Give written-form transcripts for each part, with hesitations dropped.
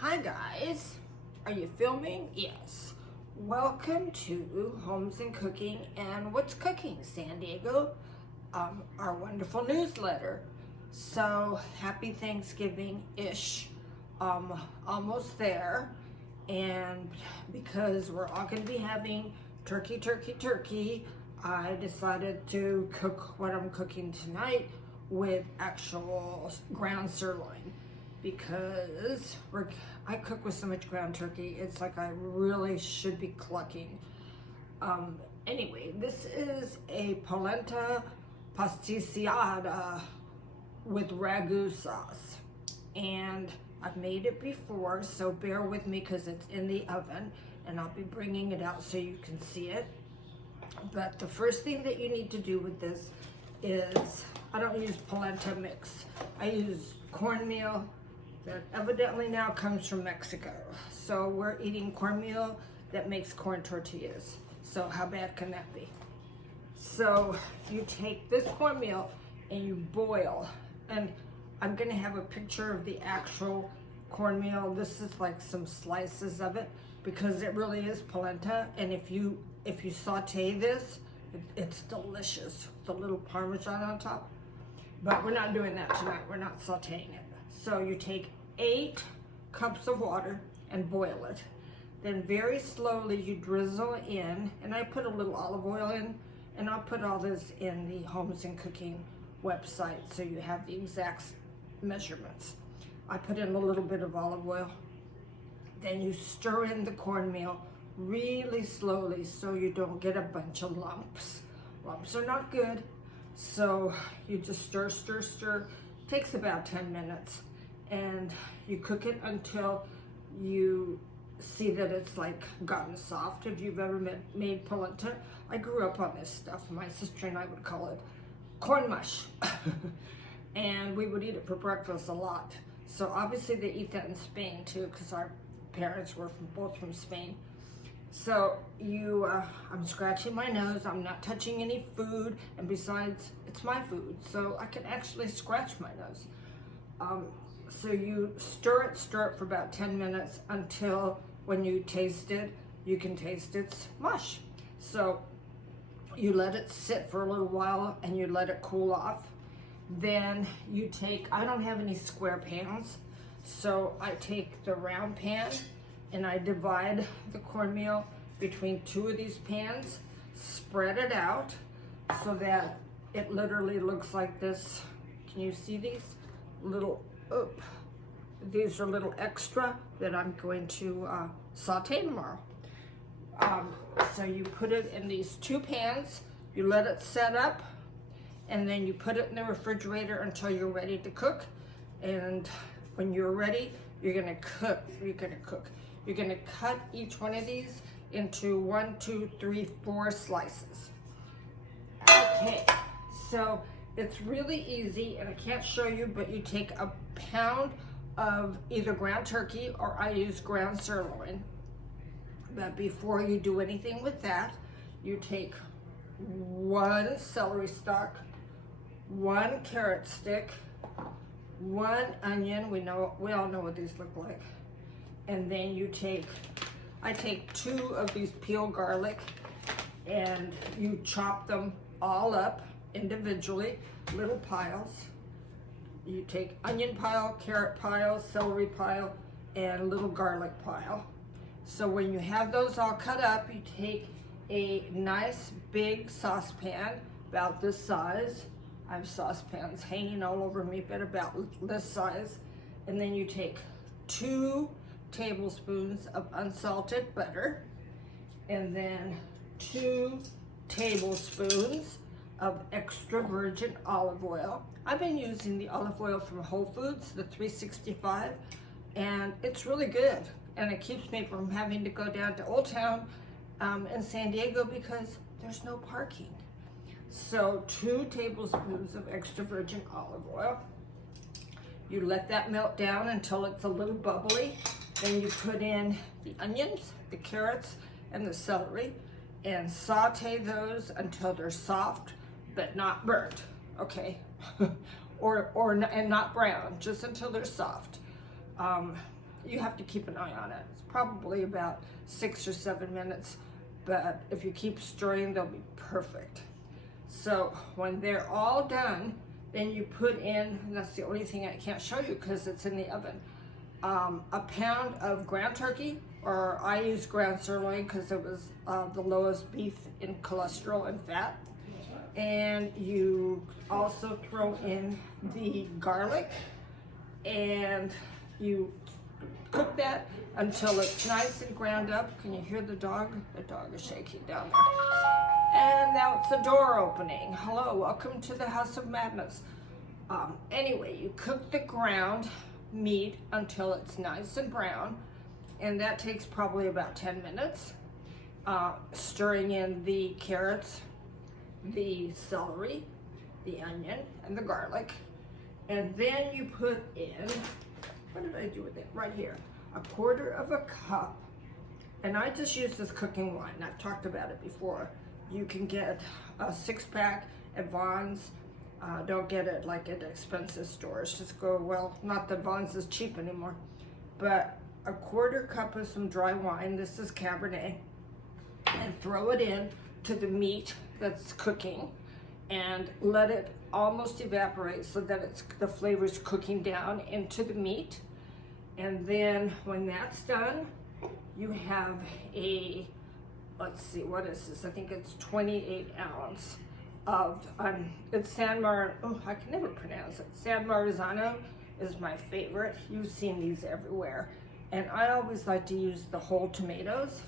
Hi guys, are you filming? Yes. Welcome to Homes and Cooking and What's Cooking San Diego, our wonderful newsletter. So happy Thanksgiving-ish, almost there. And because we're all gonna be having turkey, I decided to cook what I'm cooking tonight with actual ground sirloin. Because I cook with so much ground turkey, it's like I really should be clucking. Anyway, this is a polenta pasticciata with ragu sauce. And I've made it before, so bear with me because it's in the oven and I'll be bringing it out so you can see it. But the first thing that you need to do with this is, I don't use polenta mix. I use cornmeal that evidently now comes from Mexico. So we're eating cornmeal that makes corn tortillas. So how bad can that be? So you take this cornmeal and you boil, and I'm gonna have a picture of the actual cornmeal. This is like some slices of it because it really is polenta, and if you saute this, it's delicious. The little Parmesan on top. But we're not doing that tonight. We're not sauteing it. So you take 8 cups of water and boil it. Then very slowly you drizzle in, and I put a little olive oil in, and I'll put all this in the Homes and Cooking website so you have the exact measurements. I put in a little bit of olive oil. Then you stir in the cornmeal really slowly so you don't get a bunch of lumps. Lumps are not good. So you just stir. Takes about 10 minutes. And you cook it until you see that it's like gotten soft. If you've ever made polenta, I grew up on this stuff. My sister and I would call it corn mush. And we would eat it for breakfast a lot. So obviously they eat that in Spain too, because our parents were both from Spain. So I'm scratching my nose, I'm not touching any food, and besides, it's my food, so I can actually scratch my nose. So you stir it for about 10 minutes until when you taste it, you can taste it's mush. So you let it sit for a little while and you let it cool off. Then you take, I don't have any square pans, so I take the round pan and I divide the cornmeal between 2 of these pans, spread it out so that it literally looks like this. Can you see these little, these are little extra that I'm going to saute tomorrow. So you put it in these 2 pans, you let it set up, and then you put it in the refrigerator until you're ready to cook. And when you're ready, you're gonna cut each one of these into 1, 2, 3, 4 slices. Okay, so it's really easy, and I can't show you, but you take a pound of either ground turkey, or I use ground sirloin. But before you do anything with that, you take 1 celery stalk, 1 carrot stick, 1 onion. We all know what these look like. And then I take 2 of these peeled garlic, and you chop them all up individually, little piles. You take onion pile, carrot pile, celery pile, and little garlic pile. So when you have those all cut up, you take a nice big saucepan, about this size. I have saucepans hanging all over me, but about this size. And then you take 2 tablespoons of unsalted butter, and then 2 tablespoons of extra virgin olive oil. I've been using the olive oil from Whole Foods, the 365, and it's really good. And it keeps me from having to go down to Old Town in San Diego because there's no parking. So 2 tablespoons of extra virgin olive oil. You let that melt down until it's a little bubbly. Then you put in the onions, the carrots, and the celery, and saute those until they're soft, but not burnt, okay? and not brown, just until they're soft. you have to keep an eye on it. It's probably about 6 or 7 minutes, but if you keep stirring, they'll be perfect. So when they're all done, then you put in, and that's the only thing I can't show you because it's in the oven, a pound of ground turkey, or I use ground sirloin because it was the lowest beef in cholesterol and fat. And you also throw in the garlic, and you cook that until it's nice and ground up. Can you hear the dog? The dog is shaking down there. And now it's the door opening. Hello, welcome to the House of Madness. Anyway, you cook the ground meat until it's nice and brown, and that takes probably about 10 minutes. Stirring in the carrots, the celery, the onion, and the garlic. And then you put in, what did I do with it? Right here, 1/4 of a cup. And I just use this cooking wine. I've talked about it before. You can get a 6-pack at Vons. Don't get it like at expensive stores. Just go, well, not that Vons is cheap anymore, but 1/4 cup of some dry wine. This is Cabernet. And throw it in to the meat that's cooking and let it almost evaporate so that the flavor's cooking down into the meat. And then when that's done, you have a, let's see, what is this? I think it's 28 ounce of, it's I can never pronounce it. San Marzano is my favorite. You've seen these everywhere. And I always like to use the whole tomatoes.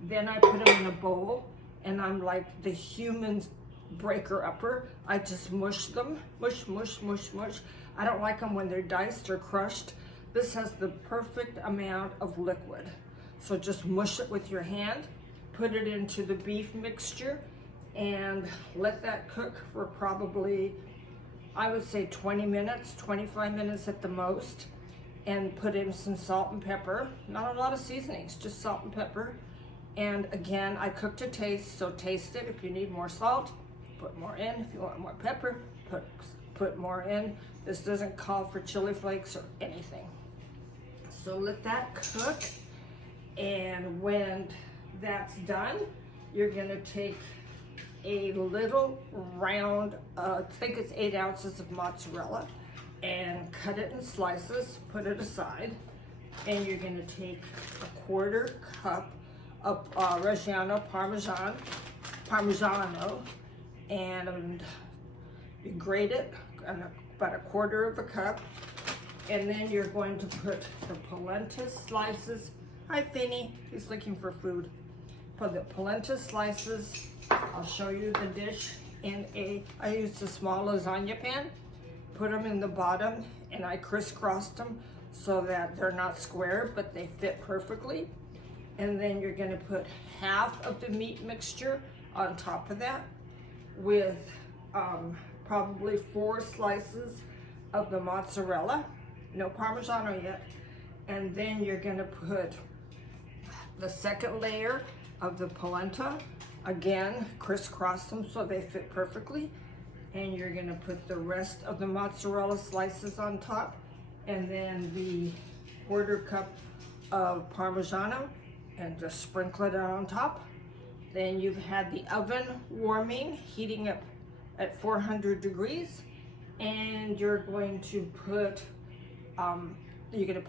Then I put them in a bowl, and I'm like the human's breaker-upper. I just mush them, mush, mush, mush, mush. I don't like them when they're diced or crushed. This has the perfect amount of liquid. So just mush it with your hand, put it into the beef mixture, and let that cook for probably, I would say 20 minutes, 25 minutes at the most, and put in some salt and pepper. Not a lot of seasonings, just salt and pepper. And again, I cook to taste, so taste it. If you need more salt, put more in. If you want more pepper, put more in. This doesn't call for chili flakes or anything. So let that cook, and when that's done, you're gonna take a little round, I think it's 8 ounces of mozzarella, and cut it in slices, put it aside. And you're gonna take 1/4 cup of Reggiano Parmigiano, and you grate it, about 1/4 of a cup, and then you're going to put the polenta slices. Hi, Finny, he's looking for food. Put the polenta slices. I'll show you the dish in I used a small lasagna pan. Put them in the bottom, and I crisscrossed them so that they're not square, but they fit perfectly. And then you're gonna put half of the meat mixture on top of that with probably 4 slices of the mozzarella, no Parmigiano yet. And then you're gonna put the second layer of the polenta, again, crisscross them so they fit perfectly. And you're gonna put the rest of the mozzarella slices on top, and then the 1/4 cup of Parmigiano, and just sprinkle it on top. Then you've had the oven warming, heating up at 400 degrees, and you're going to put,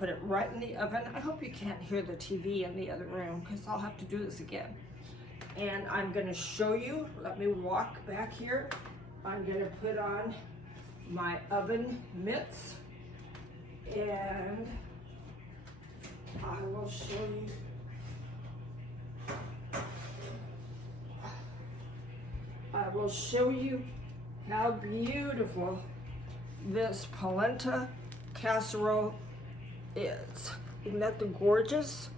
it right in the oven. I hope you can't hear the TV in the other room because I'll have to do this again. And I'm gonna show you, let me walk back here. I'm gonna put on my oven mitts, and I will show you. I will show you how beautiful this polenta casserole is. Isn't that gorgeous?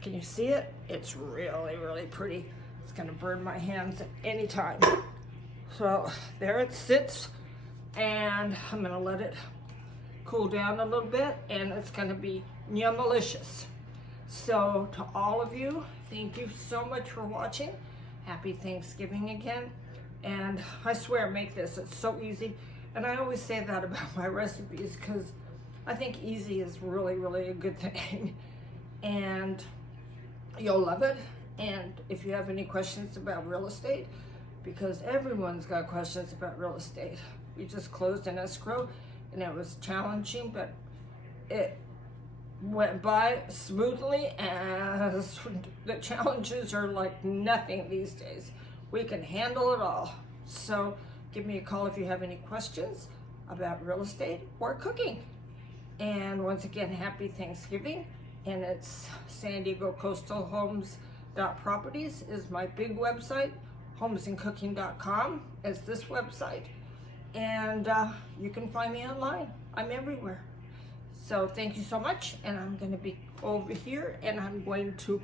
Can you see it? It's really, really pretty. It's gonna burn my hands at any time. So there it sits, and I'm gonna let it cool down a little bit, and it's gonna be yummalicious. So to all of you, thank you so much for watching. Happy Thanksgiving again. And I swear, make this, it's so easy. And I always say that about my recipes because I think easy is really a good thing. And you'll love it. And if you have any questions about real estate, because everyone's got questions about real estate. We just closed an escrow and it was challenging, but it went by smoothly, and the challenges are like nothing these days. We can handle it all. So give me a call if you have any questions about real estate or cooking. And once again, happy Thanksgiving. And it's San Diego Coastal Homes Properties is my big website. homesandcooking.com is this website. And you can find me online. I'm everywhere. So thank you so much. And I'm going to be over here and I'm going to